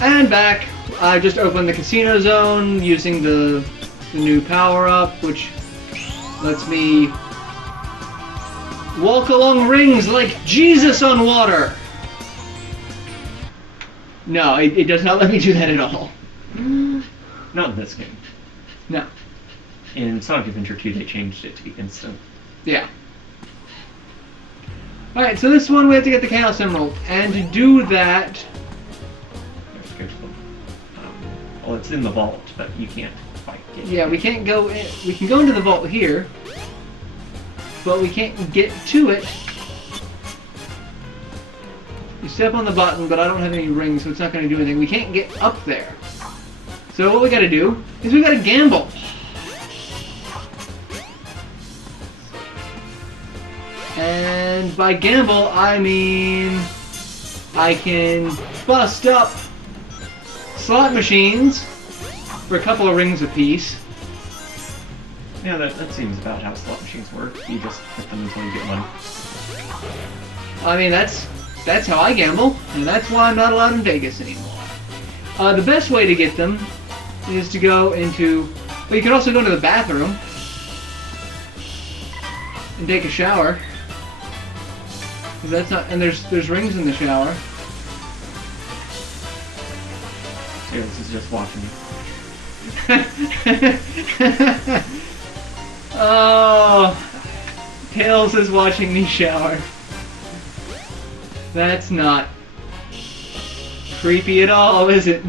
And back. I just opened the casino zone using the new power-up, which lets me walk along rings like Jesus on water. No, it does not let me do that at all. Not in this game. No. In Sonic Adventure 2, they changed it to be instant. Yeah. Alright, so this one we have to get the Chaos Emerald. And to do that... Well, it's in the vault, but you can't quite get it. Yeah, we can't go in. We can go into the vault here, but we can't get to it. You step on the button, but I don't have any rings, so it's not going to do anything. We can't get up there. So what we got to do is we got to gamble. And by gamble, I mean I can bust up slot machines for a couple of rings apiece. Yeah, that seems about how slot machines work. You just hit them until you get one. I mean, that's how I gamble, and that's why I'm not allowed in Vegas anymore. The best way to get them is to go into... Well, you can also go into the bathroom and take a shower. 'Cause that's not... And there's rings in the shower. Yeah, this is just watching. Oh, Tails is watching me shower. That's not creepy at all, is it?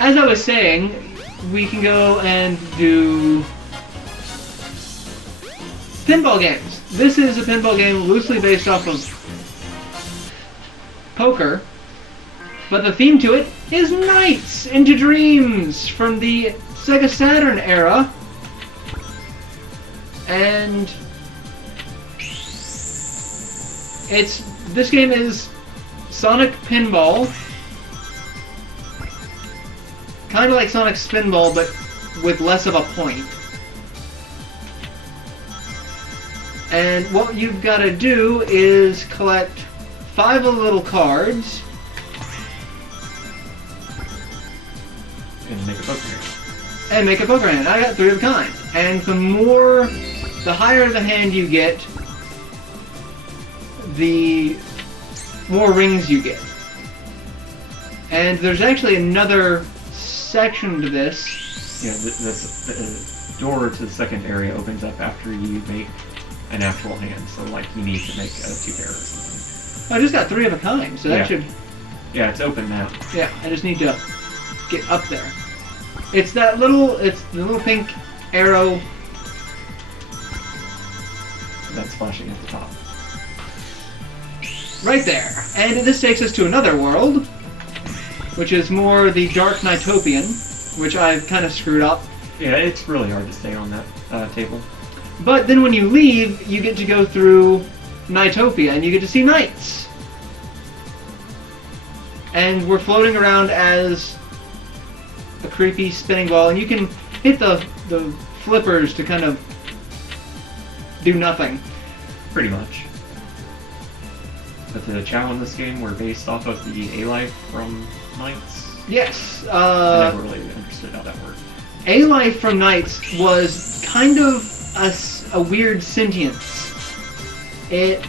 As I was saying, we can go and do pinball games. This is a pinball game loosely based off of poker. But the theme to it is Nights into Dreams from the Sega Saturn era. And this game is Sonic Pinball. Kind of like Sonic Spinball, but with less of a point. And what you've got to do is collect 5 of the little cards. And make a poker hand. And make a poker hand. I got 3 of a kind. And the higher the hand you get, the more rings you get. And there's actually another section to this. Yeah, the door to the second area opens up after you make an actual hand. So, like, you need to make a 2-pair or something. I just got 3 of a kind, so that should... Yeah, it's open now. Yeah, I just need to get up there. It's the little pink arrow that's flashing at the top. Right there. And this takes us to another world, which is more the Dark Nighttopian, which I've kind of screwed up. Yeah, it's really hard to stay on that table. But then when you leave, you get to go through Nightopia, and you get to see Knights. And we're floating around as a creepy spinning ball, and you can hit the flippers to kind of do nothing. Pretty much. But the Chow in this game were based off of the A-Life from Knights. Yes. I never really understood how that worked. A-Life from Knights was kind of a weird sentience. It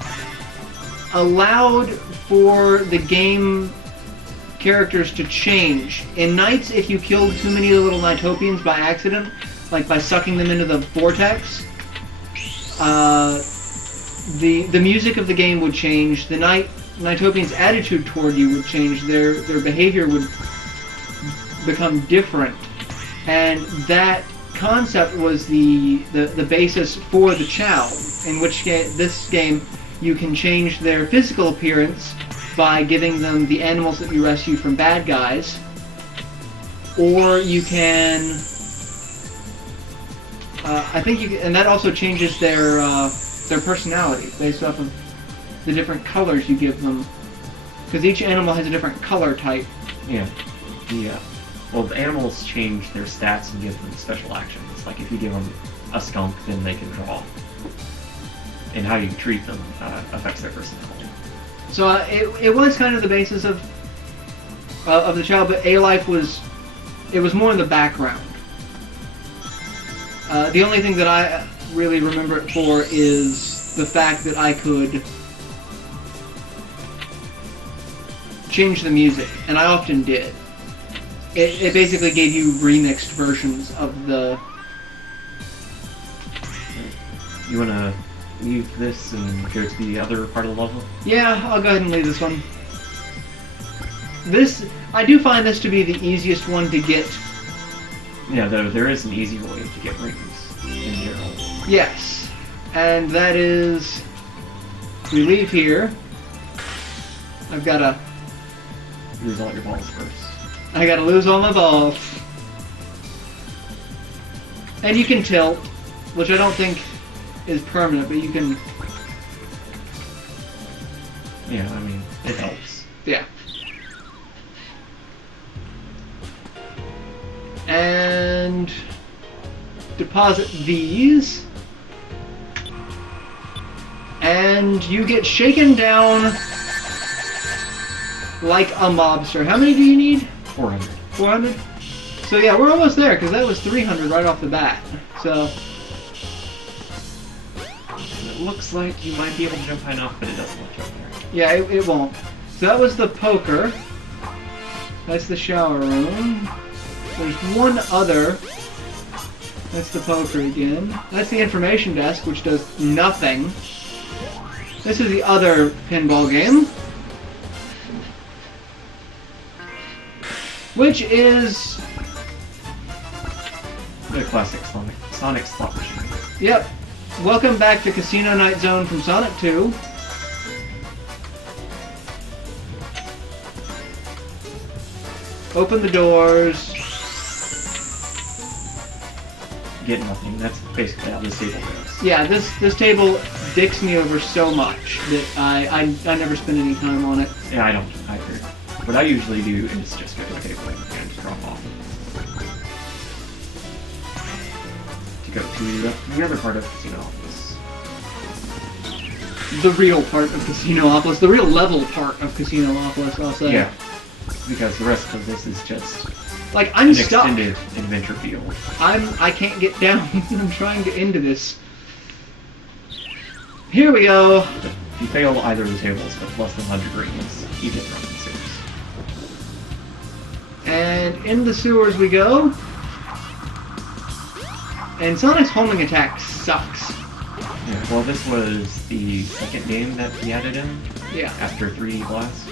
allowed for the game characters to change. In Knights, if you killed too many of the little Nighttopians by accident, like by sucking them into the vortex, the music of the game would change. The Nighttopians' attitude toward you would change. Their behavior would become different, and that concept was the basis for the Chow. In which this game, you can change their physical appearance by giving them the animals that you rescue from bad guys, or you can. I think you can, and that also changes their personality based off of the different colors you give them, because each animal has a different color type. Yeah. Well, the animals change their stats and give them special actions. Like if you give them a skunk, then they can draw. And how you treat them affects their personality. So it was kind of the basis of of the child, but A Life was more in the background. The only thing that I really remember it for is the fact that I could change the music, and I often did. It basically gave you remixed versions of the... You want to leave this and go to the other part of the level? Yeah, I'll go ahead and leave this one. I do find this to be the easiest one to get. Yeah, though there is an easier way to get rings in general. Yes, and that is, we leave here. I've got to Lose all your balls first. I got to lose all my balls, and you can tilt, which I don't think is permanent, but you can. Yeah, I mean it helps. Yeah. And deposit these. And you get shaken down like a mobster. How many do you need? 400. 400? So yeah, we're almost there, because that was 300 right off the bat. So... It looks like you might be able to jump high enough, but it doesn't look up there. yeah, it won't. So that was the poker. That's the shower room. There's one other. That's the poker again. That's the information desk, which does nothing. This is the other pinball game, which is The classic Sonic slot machine. Yep. Welcome back to Casino Night Zone from Sonic 2. Open the doors. Get nothing. That's basically how this table goes. Yeah, this table dicks me over so much that I never spend any time on it. Yeah, I don't either. What I usually do is just go to the table and just drop off. To go to the other part of Casinopolis. The real part of Casinopolis, the real level part of Casinopolis, I'll say. Yeah, because the rest of this is just Like, I'm an stuck. extended adventure field. I can't get down. I'm trying to into this. Here we go. If you fail either of the tables with less than 100 rings, you get thrown in the sewers. And in the sewers we go. And Sonic's homing attack sucks. Yeah, well, this was the second game that he added in Yeah. after 3D Blast.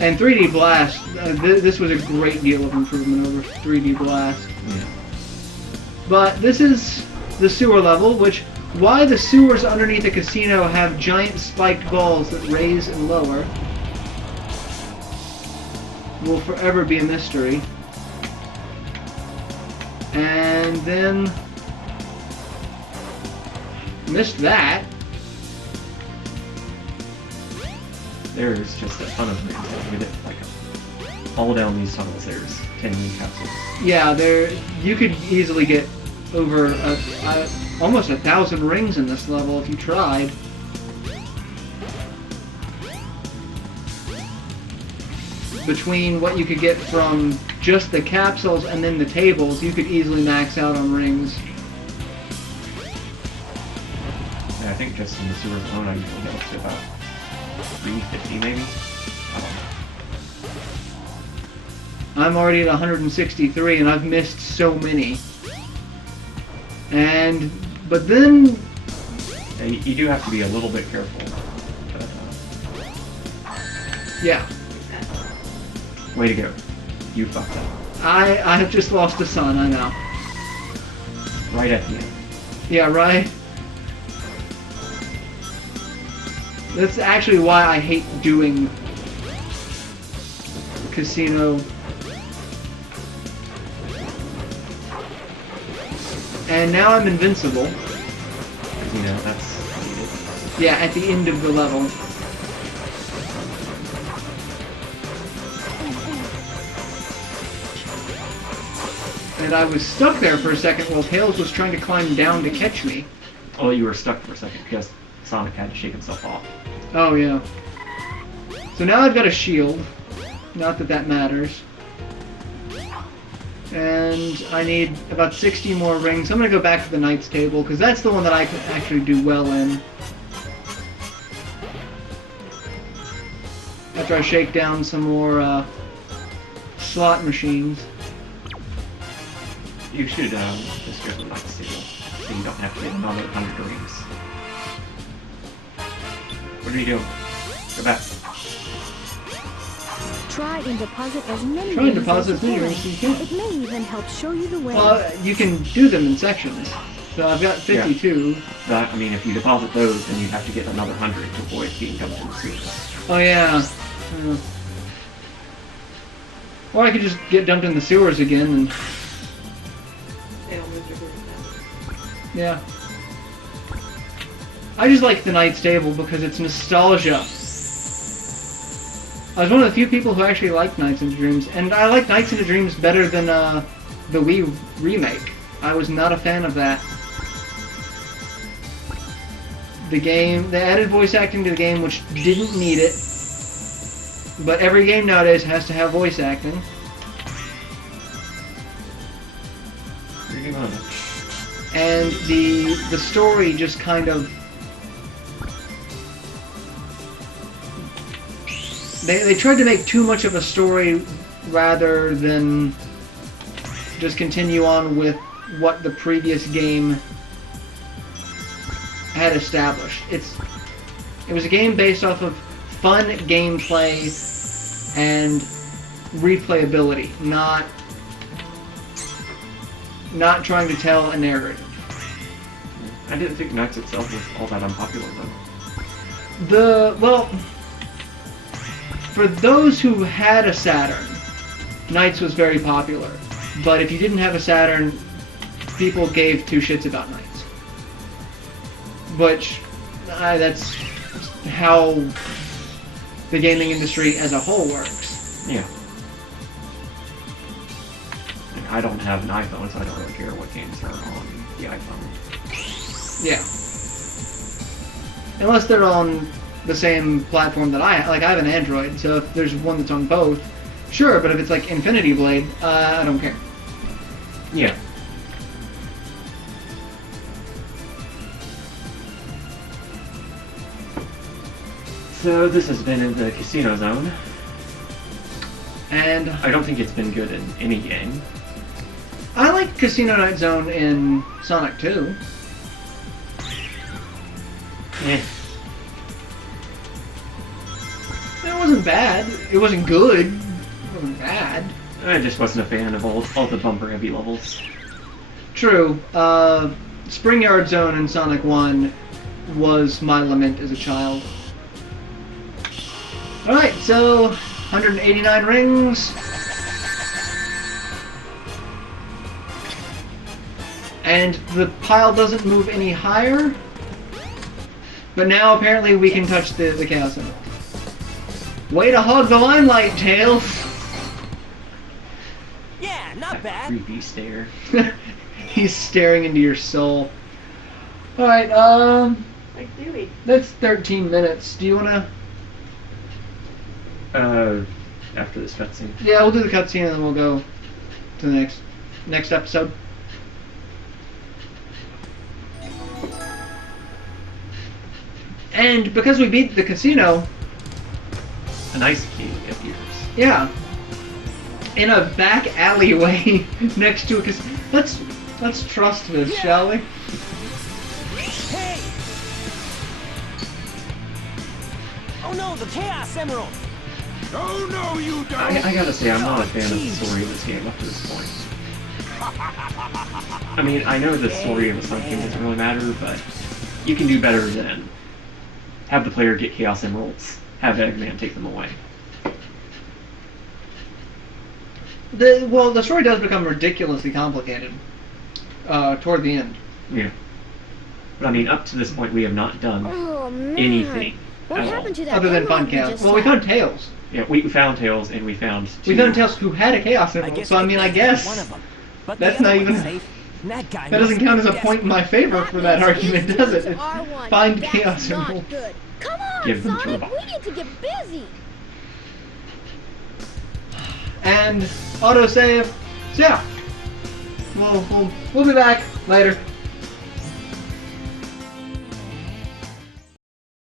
And 3D Blast, this was a great deal of improvement over 3D Blast. Yeah. But this is the sewer level, which, why the sewers underneath the casino have giant spiked balls that raise and lower, will forever be a mystery. And then... missed that. There's just a ton of rings. You get like all down these tunnels. There's 10 ring capsules. Yeah, you could easily get over almost 1,000 rings in this level if you tried. Between what you could get from just the capsules and then the tables, you could easily max out on rings. Yeah, I think just in the sewers alone, I usually get up to about 350 maybe. I don't know. I'm already at 163 and I've missed so many. But then... Yeah, you do have to be a little bit careful. But, yeah. way to go. You fucked up. I have just lost a son, I know. Right at the end. Yeah, right? That's actually why I hate doing casino. And now I'm invincible. You know, that's needed. Yeah, at the end of the level. And I was stuck there for a second while Tails was trying to climb down to catch me. Oh, you were stuck for a second because Sonic had to shake himself off. Oh, yeah. So now I've got a shield, Not that that matters. And I need about 60 more rings. I'm going to go back to the Knights table, because that's the one that I can actually do well in. After I shake down some more slot machines. You should just go to the Knights table, so you don't have to get another 100 rings. What are you doing? Go back. Try and deposit as many Try and rings deposit as as many you rings as you can. can. It may even help show you the way. Well, you can do them in sections. So I've got 52. But, I mean, if you deposit those, then you have to get another 100 to avoid being dumped in the sewers. Oh yeah. Or I could just get dumped in the sewers again and... Yeah. I just like the Knights table because it's nostalgia. I was one of the few people who actually liked Nights into Dreams, and I like Nights into Dreams better than the Wii remake. I was not a fan of that. They added voice acting to the game, which didn't need it. But every game nowadays has to have voice acting. Where are you going? And the story just kind of... They tried to make too much of a story rather than just continue on with what the previous game had established. It was a game based off of fun gameplay and replayability, not trying to tell a narrative. I didn't think Knights itself was all that unpopular, though. Well, for those who had a Saturn, Knights was very popular. But if you didn't have a Saturn, people gave two shits about Knights. Which, that's how the gaming industry as a whole works. Yeah. And I don't have an iPhone, so I don't really care what games are on the iPhone. Yeah. Unless they're on the same platform that I have. Like, I have an Android, so if there's one that's on both, sure, but if it's like Infinity Blade, I don't care. Yeah. So this has been in the casino zone. And I don't think it's been good in any game. I like Casino Night Zone in Sonic 2. Eh. It wasn't bad. It wasn't good. It wasn't bad. I just wasn't a fan of all the bumper heavy levels. True. Spring Yard Zone in Sonic 1 was my lament as a child. Alright, so 189 rings. And the pile doesn't move any higher. But now apparently we can touch the Chaos Emerald. Way to hug the limelight, Tails! Yeah, not bad. Creepy stare. He's staring into your soul. Alright, Like Dewey. that's 13 minutes. Do you wanna... After this cutscene. Yeah, we'll do the cutscene and then we'll go to the next episode. And because we beat the casino, An ice key appears. yeah, in a back alleyway next to a casino. Let's trust this, shall we? Hey! Oh no, the Chaos Emerald! Oh no, you don't! I gotta say, I'm not a fan of the story of this game up to this point. I mean, I know the story of a Sonic game doesn't really matter, but you can do better than have the player get Chaos Emeralds, have Eggman take them away. The story does become ridiculously complicated toward the end. Yeah. But I mean, up to this point, we have not done Oh man. anything What at all. happened to that Other than emerald find we Chaos. just Well, we had? found Tails. Yeah, we found Tails, and we found We found Tails who had a Chaos Emerald, so I mean, I guess One of them. But that's the not other even... one's safe. And that guy That doesn't must count as be a point in my favor for that argument, does it? It's find Chaos Not Emerald. good. Come on, Give them to Sonic, Rock. we need to get busy. and autosave. So yeah, we'll be back later.